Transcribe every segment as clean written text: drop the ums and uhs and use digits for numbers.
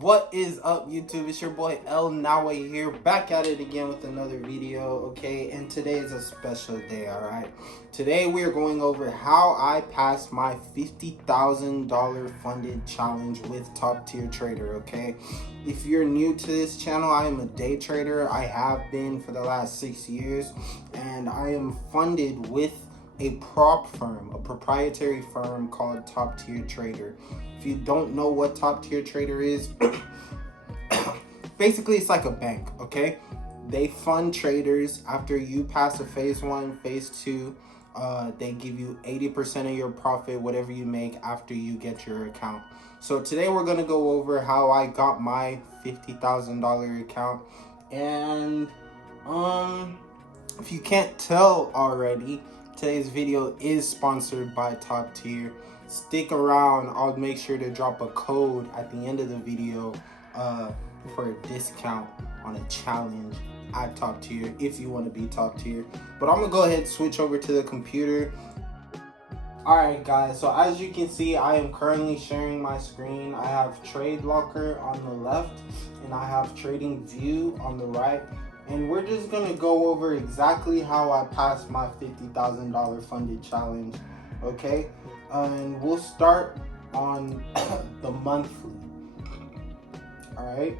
What is up, YouTube? It's your boy El Nawa here, back at it again with another video, okay? And today is a special day, alright? Today we are going over how I passed my $50,000 funded challenge with Top Tier Trader, okay? If you're new to this channel, I am a day trader. I have been for the last 6 years, and I am funded with a prop firm, a proprietary firm called Top Tier Trader. If you don't know what Top Tier Trader is, basically it's like a bank, okay? They fund traders. After you pass a phase 1, phase 2, they give you 80% of your profit, whatever you make after you get your account. So today we're gonna go over how I got my $50,000 account. And if you can't tell already, today's video is sponsored by Top Tier. Stick around, I'll make sure to drop a code at the end of the video for a discount on a challenge at Top Tier if you want to be Top Tier. But I'm gonna go ahead and switch over to the computer. Alright guys, so as you can see, I am currently sharing my screen. I have Trade Locker on the left and I have Trading View on the right. And we're just gonna go over exactly how I passed my $50,000 funded challenge, okay? And we'll start on the monthly. All right.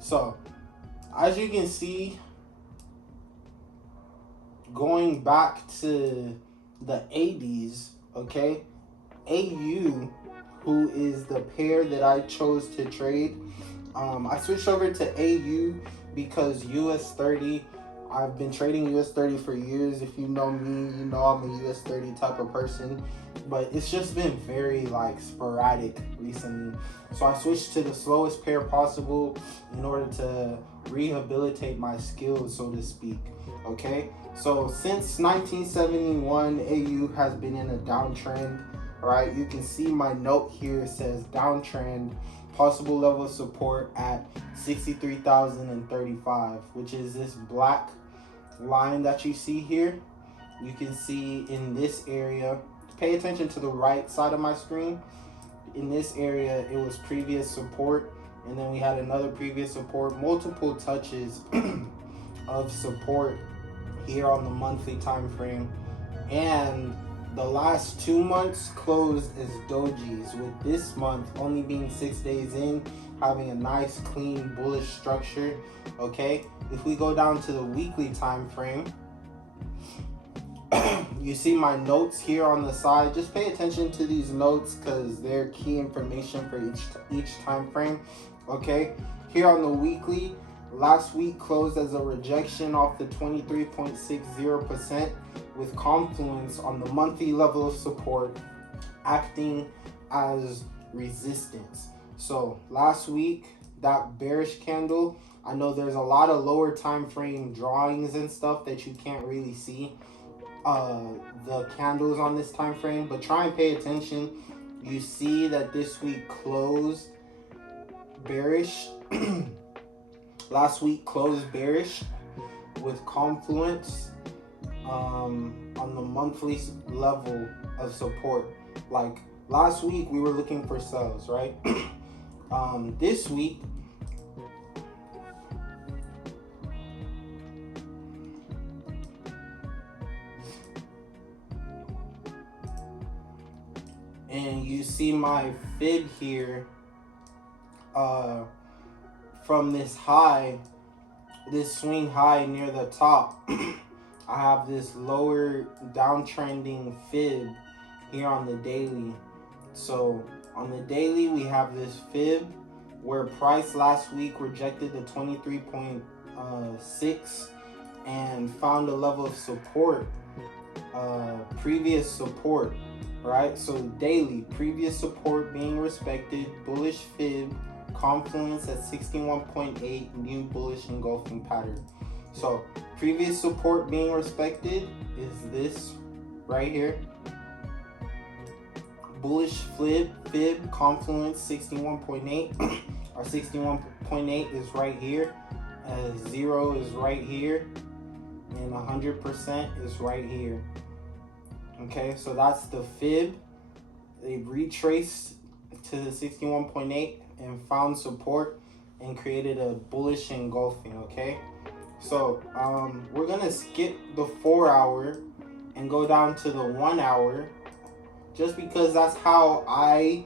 So, as you can see, going back to the 80s, okay, AU, who is the pair that I chose to trade, I switched over to AU because US 30. I've been trading US 30 for years. If you know me, you know I'm a US 30 type of person, but it's just been very like sporadic recently. So I switched to the slowest pair possible in order to rehabilitate my skills, so to speak, okay? So since 1971, AU has been in a downtrend, all right? You can see my note here says downtrend, possible level of support at 63,035, which is this black line that you see here. You can see in this area, pay attention to the right side of my screen. In this area, it was previous support, and then we had another previous support, multiple touches of support here on the monthly time frame. And the last 2 months closed as dojis, with this month only being 6 days in, having a nice clean bullish structure, okay? If we go down to the weekly time frame, you see my notes here on the side. Just pay attention to these notes because they're key information for each time frame, okay? Here on the weekly, last week closed as a rejection off the 23.60%, with confluence on the monthly level of support acting as resistance. So last week, that bearish candle, I know there's a lot of lower time frame drawings and stuff that you can't really see the candles on this time frame, but try and pay attention. You see that this week closed bearish. Last week closed bearish with confluence on the monthly level of support. Like last week we were looking for sells, right? This week and you see my fib here from this high, this swing high near the top. I have this lower downtrending fib here on the daily. So on the daily, we have this fib where price last week rejected the 23.6 and found a level of support, previous support, right? So daily, previous support being respected, bullish fib, confluence at 61.8, new bullish engulfing pattern. So previous support being respected is this right here. Bullish fib confluence 61.8. Our 61.8 is right here. 0 is right here. And 100% is right here. Okay, so that's the fib. They retraced to the 61.8 and found support and created a bullish engulfing. Okay, so we're gonna skip the 4 hour and go down to the 1 hour, just because that's how I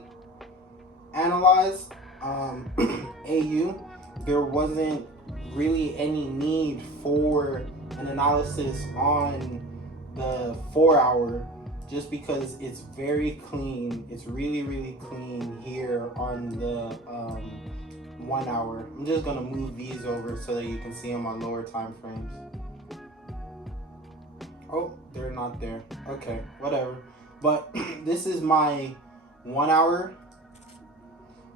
analyze AU. There wasn't really any need for an analysis on the 4 hour, just because it's very clean. It's really, really clean here on the 1 hour. I'm just gonna move these over so that you can see them on lower time frames. Oh, they're not there. Okay, whatever. But this is my 1 hour.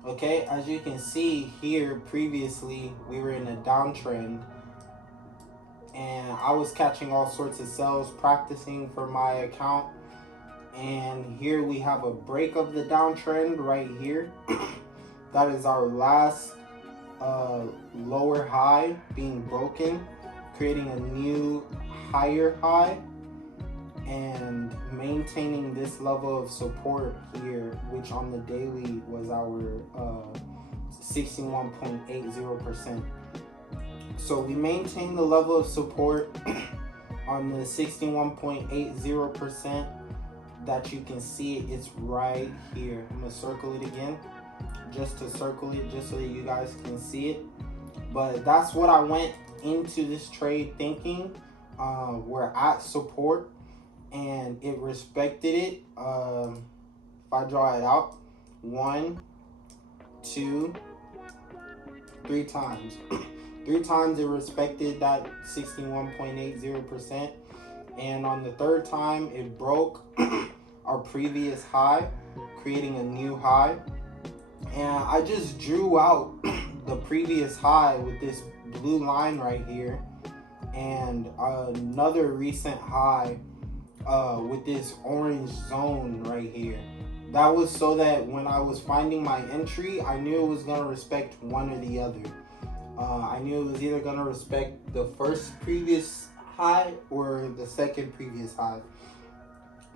Okay, as you can see here, previously we were in a downtrend, and I was catching all sorts of sells practicing for my account. And here we have a break of the downtrend right here. That is our last lower high being broken, creating a new higher high and maintaining this level of support here, which on the daily was our 61.80%. So we maintain the level of support on the 61.80%. that you can see it. It's right here. I'm gonna circle it again, just to circle it, just so that you guys can see it. But that's what I went into this trade thinking. We're at support, and it respected it. If I draw it out, 1, 2, 3 times. 3 times it respected that 61.80%. And on the 3rd time, it broke our previous high, creating a new high. And I just drew out the previous high with this blue line right here, and another recent high with this orange zone right here. That was so that when I was finding my entry, I knew it was going to respect one or the other. I knew it was either going to respect the first previous high or the second previous high.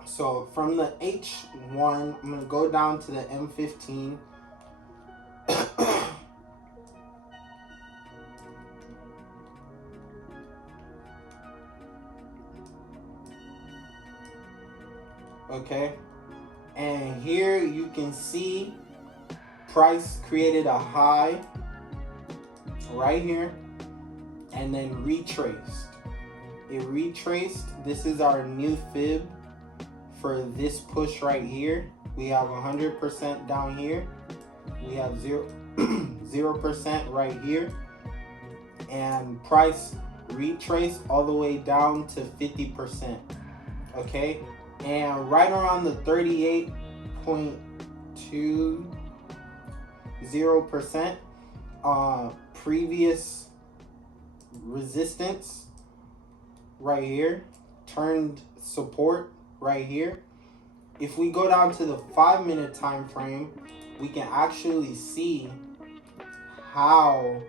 So from the H1, I'm going to go down to the M15. Okay, and here you can see price created a high right here and then retraced. It retraced. This is our new fib for this push right here. We have 100% down here. We have 0% right here, and price retraced all the way down to 50%. Okay, and right around the 38.20% previous resistance right here turned support right here. If we go down to the 5-minute time frame, we can actually see how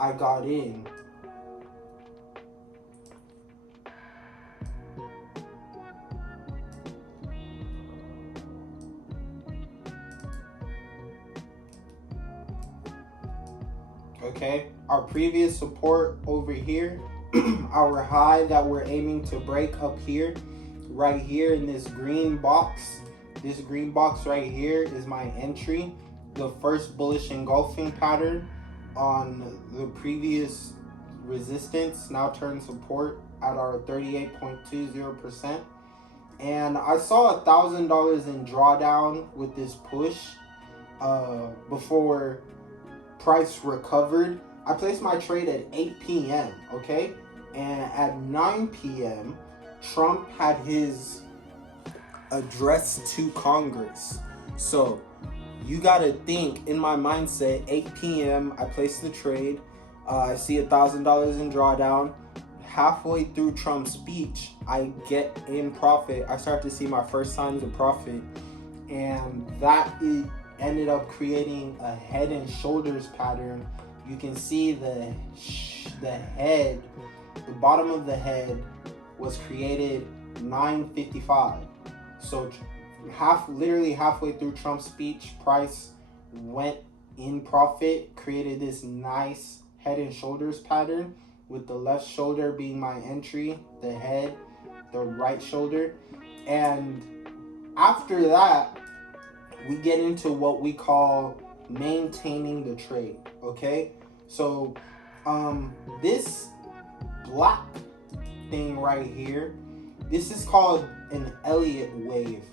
I got in. Okay, our previous support over here, our high that we're aiming to break up here, right here in this green box. This green box right here is my entry, the first bullish engulfing pattern on the previous resistance, now turned support at our 38.20%. And I saw $1,000 in drawdown with this push before price recovered. I placed my trade at 8 p.m. okay, and at 9 p.m. Trump had his address to Congress. So you gotta think, in my mindset, 8 p.m. I placed the trade. I see $1,000 in drawdown. Halfway through Trump's speech, I get in profit. I start to see my first signs of profit, and that ended up creating a head and shoulders pattern. You can see the head, the bottom of the head was created 9:55. So literally halfway through Trump's speech, price went in profit, created this nice head and shoulders pattern with the left shoulder being my entry, the head, the right shoulder. And after that, we get into what we call maintaining the trade. Okay, so this black thing right here, this is called an Elliott wave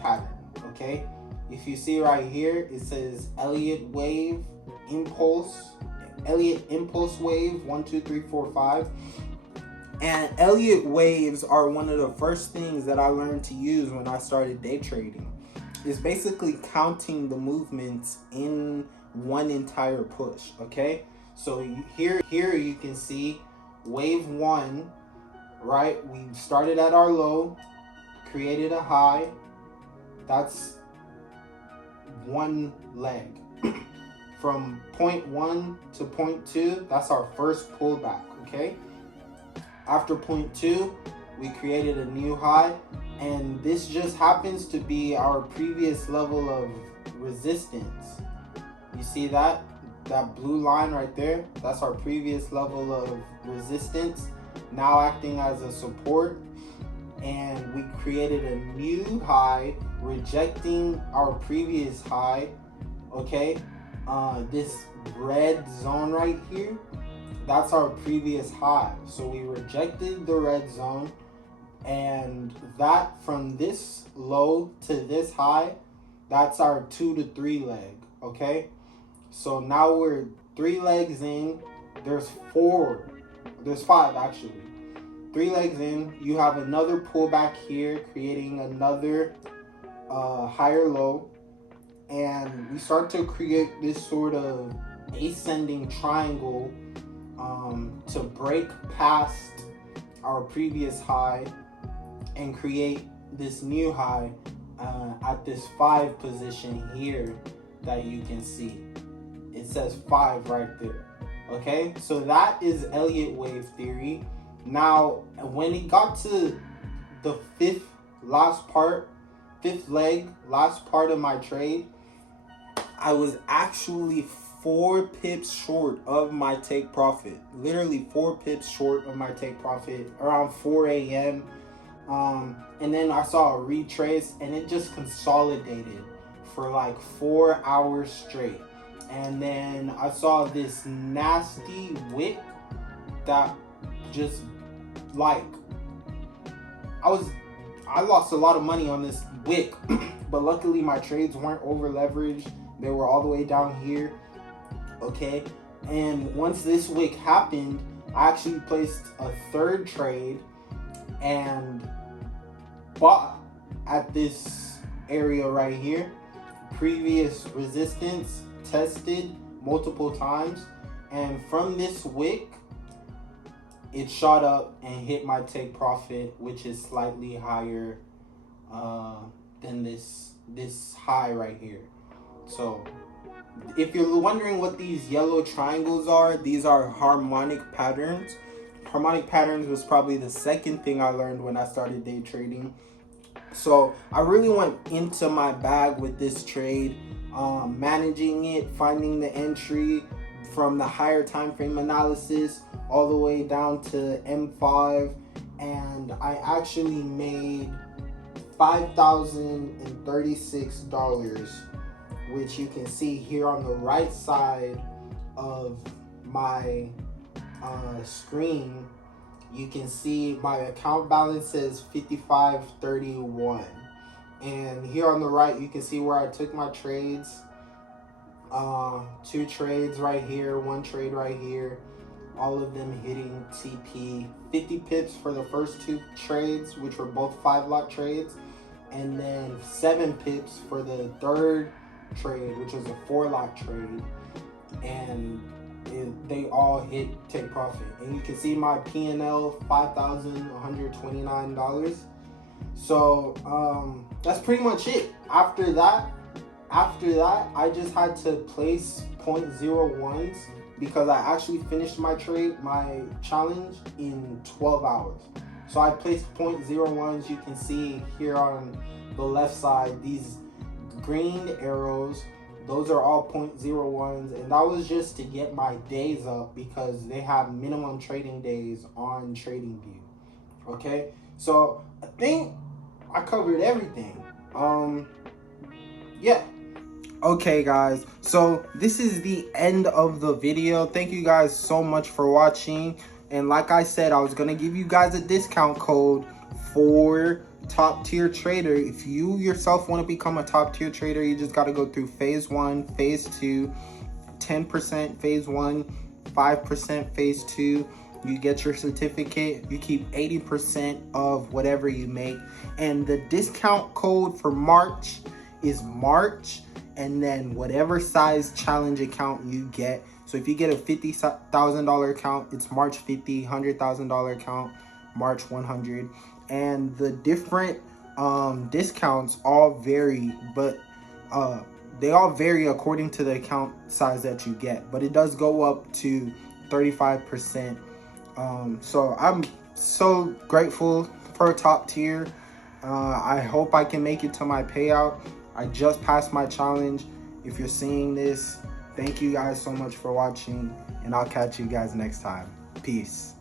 pattern. Okay, if you see right here, it says Elliott wave impulse, Elliott impulse wave 1 2 3 4 5. And Elliott waves are one of the first things that I learned to use when I started day trading. It's basically counting the movements in one entire push. Okay, so here you can see wave 1, right? We started at our low, created a high. That's one leg. From point 1 to point 2, that's our first pullback. Okay, after point 2, we created a new high, and this just happens to be our previous level of resistance. You see that blue line right there? That's our previous level of resistance, now acting as a support. And we created a new high, rejecting our previous high. Okay, this red zone right here, that's our previous high. So we rejected the red zone, and that from this low to this high, that's our 2 to 3 leg. Okay, so now we're 3 legs in. There's 5 actually. 3 legs in, you have another pullback here, creating another higher low, and we start to create this sort of ascending triangle to break past our previous high and create this new high at this 5 position here that you can see. It says 5 right there. Okay, so that is Elliott wave theory. Now, when it got to the fifth leg, last part of my trade, I was actually 4 pips short of my take profit. Literally 4 pips short of my take profit around 4 a.m. And then I saw a retrace, and it just consolidated for like 4 hours straight. And then I saw this nasty wick that just like I lost a lot of money on this wick, but luckily my trades weren't over leveraged. They were all the way down here. Okay, and once this wick happened, I actually placed a 3rd trade and bought at this area right here. Previous resistance tested multiple times, and from this wick it shot up and hit my take profit, which is slightly higher than this high right here. So if you're wondering what these yellow triangles are, these are harmonic patterns. Harmonic patterns was probably the second thing I learned when I started day trading. So I really went into my bag with this trade, managing it, finding the entry from the higher time frame analysis all the way down to M5, and I actually made $5,036, which you can see here on the right side of my screen. You can see my account balance says 5531, and here on the right you can see where I took my trades. 2 trades right here, 1 trade right here, all of them hitting TP. 50 pips for the first 2 trades, which were both 5-lot trades, and then 7 pips for the 3rd trade, which was a 4-lot trade, and they all hit take profit. And you can see my P&L, $5,129. So that's pretty much it. After that, I just had to place 0.01s because I actually finished my challenge in 12 hours. So I placed 0.01s. You can see here on the left side, these green arrows Those are all 0.01s, and that was just to get my days up because they have minimum trading days on TradingView. Okay, so I think I covered everything. Yeah. Okay, guys, so this is the end of the video. Thank you guys so much for watching. And like I said, I was gonna give you guys a discount code for top tier trader. If you yourself want to become a top tier trader, you just got to go through phase 1, phase 2, 10% phase 1, 5% phase 2. You get your certificate, you keep 80% of whatever you make, and the discount code for March is March, and then whatever size challenge account you get. So if you get a $50,000 account, it's March 50, $100,000 account, March 100. And the different discounts all vary, but they all vary according to the account size that you get, but it does go up to 35%. So I'm so grateful for top tier. I hope I can make it to my payout. I just passed my challenge. If you're seeing this, thank you guys so much for watching, and I'll catch you guys next time. Peace.